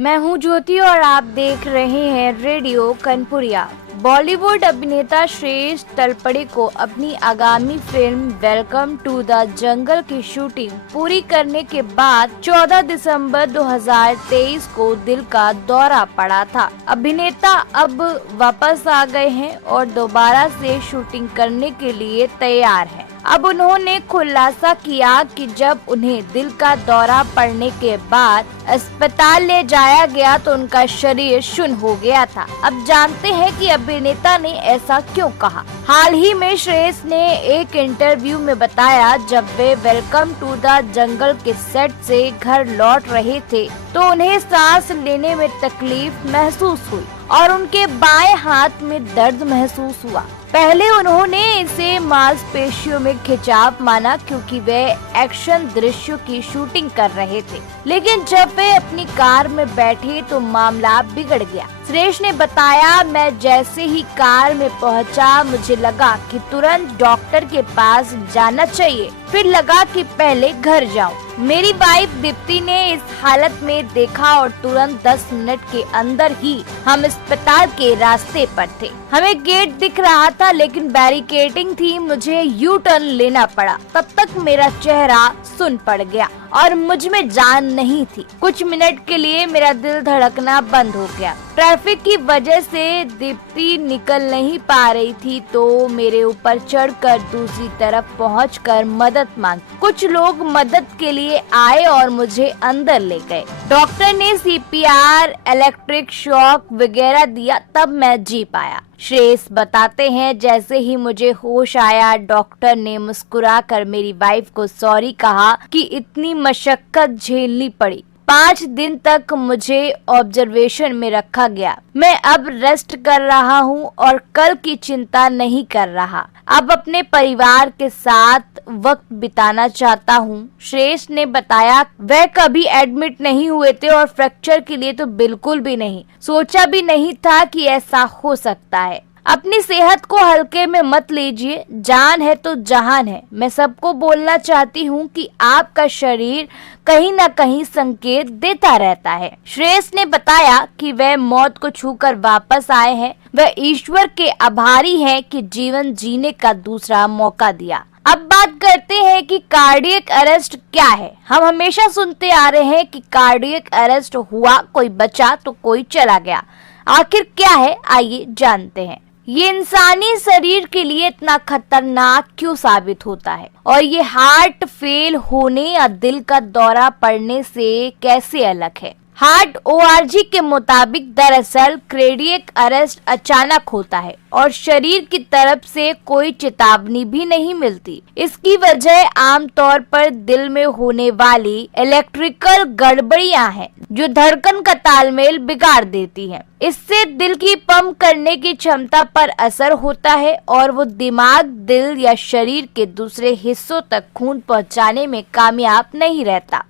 मैं हूं ज्योति और आप देख रहे हैं रेडियो कनपुरिया। बॉलीवुड अभिनेता श्रेष्ठ तलपड़े को अपनी आगामी film welcome to the jungle की शूटिंग पूरी करने के बाद 14 दिसंबर 2023 को दिल का दौरा पड़ा था। अभिनेता अब वापस आ गए हैं और दोबारा से शूटिंग करने के लिए तैयार हैं। अब उन्होंने खुलासा किया कि जब उन्हें दिल का दौरा पड़ने के बाद अस्पताल ले जाया गया तो उनका शरीर शून्य हो गया था। अब जानते हैं कि अभिनेता ने ऐसा क्यों कहा। हाल ही में श्रेयस ने एक इंटरव्यू में बताया, जब वे वेलकम टू द जंगल के सेट से घर लौट रहे थे तो उन्हें सांस लेने में तकलीफ महसूस हुई और उनके बाएं हाथ में दर्द महसूस हुआ। पहले उन्होंने इसे मांसपेशियों में खिंचाव माना क्योंकि वे एक्शन दृश्यों की शूटिंग कर रहे थे, लेकिन जब वे अपनी कार में बैठे तो मामला बिगड़ गया। श्रेयस ने बताया, मैं जैसे ही कार में पहुंचा मुझे लगा कि तुरंत डॉक्टर के पास जाना चाहिए, फिर लगा कि पहले घर जाऊं। मेरी वाइफ दीप्ति ने इस हालत में देखा और तुरंत 10 मिनट के अंदर ही हम अस्पताल के रास्ते पर थे। हमें गेट दिख रहा था लेकिन बैरिकेडिंग थी, मुझे यू टर्न लेना पड़ा। तब तक मेरा चेहरा सुन्न पड़ गया और मुझ में जान नहीं थी। कुछ मिनट के लिए मेरा दिल धड़कना बंद हो गया। ट्रैफिक की वजह से दीप्ति निकल नहीं पा रही थी तो मेरे ऊपर चढ़कर दूसरी तरफ पहुंचकर मदद मांगी। कुछ लोग मदद के लिए आए और मुझे अंदर ले गए। डॉक्टर ने सीपीआर, इलेक्ट्रिक शॉक वगैरह दिया, तब मैं जी पाया। श्रेयस बताते हैं, जैसे ही मुझे होश आया डॉक्टर ने मुस्कुराकर मेरी वाइफ को सॉरी कहा कि इतनी मशक्कत झेलनी पड़ी। 5 दिन तक मुझे ऑब्जर्वेशन में रखा गया। मैं अब रेस्ट कर रहा हूँ और कल की चिंता नहीं कर रहा। अब अपने परिवार के साथ वक्त बिताना चाहता हूँ। श्रेयस ने बताया, वह कभी एडमिट नहीं हुए थे और फ्रैक्चर के लिए तो बिल्कुल भी नहीं। सोचा भी नहीं था कि ऐसा हो सकता है। अपनी सेहत को हल्के में मत लीजिए, जान है तो जहान है। मैं सबको बोलना चाहती हूँ कि आपका शरीर कहीं न कहीं संकेत देता रहता है। श्रेयस ने बताया कि वह मौत को छूकर वापस आए हैं। वह ईश्वर के आभारी हैं कि जीवन जीने का दूसरा मौका दिया। अब बात करते हैं कि कार्डियक अरेस्ट क्या है। हम हमेशा सुनते आ रहे हैं कि कार्डियक अरेस्ट हुआ, कोई बचा तो कोई चला गया। आखिर क्या है, आइए जानते हैं। ये इंसानी शरीर के लिए इतना खतरनाक क्यों साबित होता है और ये हार्ट फेल होने या दिल का दौरा पड़ने से कैसे अलग है। HeartORG के मुताबिक दरअसल कार्डियक अरेस्ट अचानक होता है और शरीर की तरफ से कोई चेतावनी भी नहीं मिलती। इसकी वजह आमतौर पर दिल में होने वाली इलेक्ट्रिकल गड़बड़ियां हैं जो धड़कन का तालमेल बिगाड़ देती हैं। इससे दिल की पंप करने की क्षमता पर असर होता है और वो दिमाग, दिल या शरीर के दूसरे हिस्सों तक खून पहुंचाने में कामयाब नहीं रहता।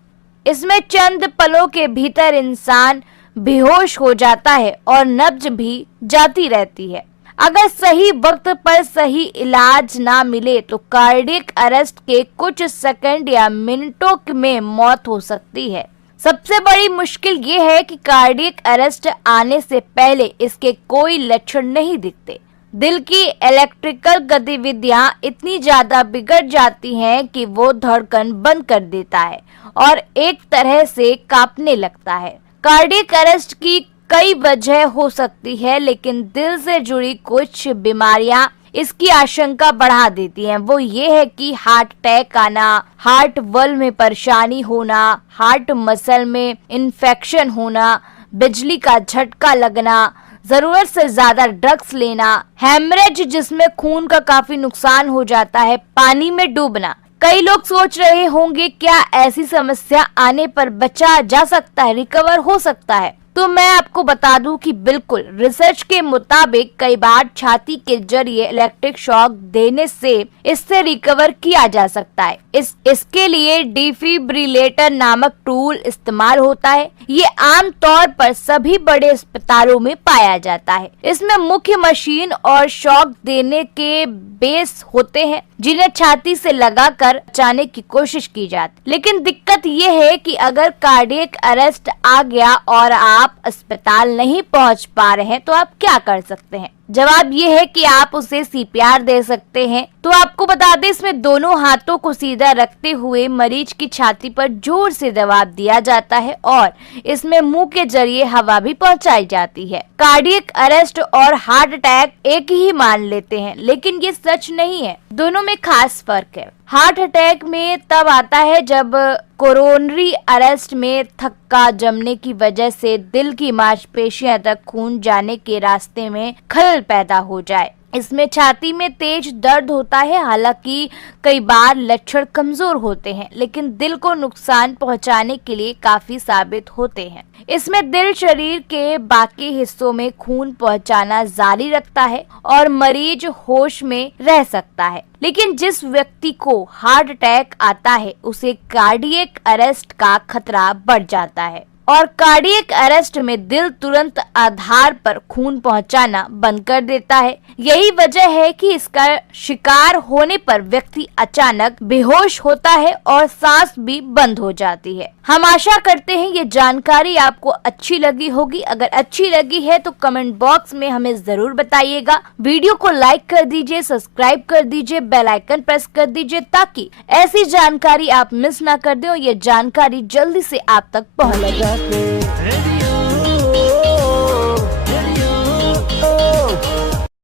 इसमें चंद पलों के भीतर इंसान बेहोश हो जाता है और नब्ज भी जाती रहती है। अगर सही वक्त पर सही इलाज ना मिले तो कार्डियक अरेस्ट के कुछ सेकंड या मिनटों में मौत हो सकती है। सबसे बड़ी मुश्किल ये है कि कार्डियक अरेस्ट आने से पहले इसके कोई लक्षण नहीं दिखते। दिल की इलेक्ट्रिकल गतिविधियां इतनी ज्यादा बिगड़ जाती हैं कि वो धड़कन बंद कर देता है और एक तरह से कांपने लगता है। कार्डियक अरेस्ट की कई वजह हो सकती है, लेकिन दिल से जुड़ी कुछ बीमारियां इसकी आशंका बढ़ा देती हैं। वो ये है कि हार्ट अटैक आना, हार्ट वॉल्व में परेशानी होना, हार्ट मसल में इन्फेक्शन होना, बिजली का झटका लगना, जरूरत से ज्यादा ड्रग्स लेना, हेमरेज जिसमें खून का काफी नुकसान हो जाता है, पानी में डूबना। कई लोग सोच रहे होंगे, क्या ऐसी समस्या आने पर बचा जा सकता है, रिकवर हो सकता है? तो मैं आपको बता दूं कि बिल्कुल। रिसर्च के मुताबिक कई बार छाती के जरिए इलेक्ट्रिक शॉक देने से इससे रिकवर किया जा सकता है। इसके लिए डिफिब्रिलेटर नामक टूल इस्तेमाल होता है। ये आम तौर पर सभी बड़े अस्पतालों में पाया जाता है। इसमें मुख्य मशीन और शॉक देने के बेस होते हैं जिन्हें छाती से लगाकर बचाने की कोशिश की जाती। लेकिन दिक्कत ये है कि अगर कार्डियक अरेस्ट आ गया और आप आप अस्पताल नहीं पहुंच पा रहे हैं तो आप क्या कर सकते हैं? जवाब ये है कि आप उसे सीपीआर दे सकते हैं। तो आपको बता दें, इसमें दोनों हाथों को सीधा रखते हुए मरीज की छाती पर जोर से दबाव दिया जाता है और इसमें मुंह के जरिए हवा भी पहुंचाई जाती है। कार्डियक अरेस्ट और हार्ट अटैक एक ही मान लेते हैं, लेकिन ये सच नहीं है। दोनों में खास फर्क है। हार्ट अटैक में तब आता है जब कोरोनरी अरेस्ट में थक्का जमने की वजह से दिल की मांसपेशियों तक खून जाने के रास्ते में खलल पैदा हो जाए। इसमें छाती में तेज दर्द होता है। हालांकि कई बार लक्षण कमजोर होते हैं, लेकिन दिल को नुकसान पहुंचाने के लिए काफी साबित होते हैं। इसमें दिल शरीर के बाकी हिस्सों में खून पहुंचाना जारी रखता है और मरीज होश में रह सकता है। लेकिन जिस व्यक्ति को हार्ट अटैक आता है उसे कार्डियक अरेस्ट का खतरा बढ़ जाता है और कार्डियक अरेस्ट में दिल तुरंत आधार पर खून पहुंचाना बंद कर देता है। यही वजह है कि इसका शिकार होने पर व्यक्ति अचानक बेहोश होता है और सांस भी बंद हो जाती है। हम आशा करते हैं ये जानकारी आपको अच्छी लगी होगी। अगर अच्छी लगी है तो कमेंट बॉक्स में हमें जरूर बताइएगा। वीडियो को लाइक कर दीजिए, सब्सक्राइब कर दीजिए, बेल आइकन प्रेस कर दीजिए ताकि ऐसी जानकारी आप मिस ना कर दें और ये जानकारी जल्दी से आप तक पहुंचे।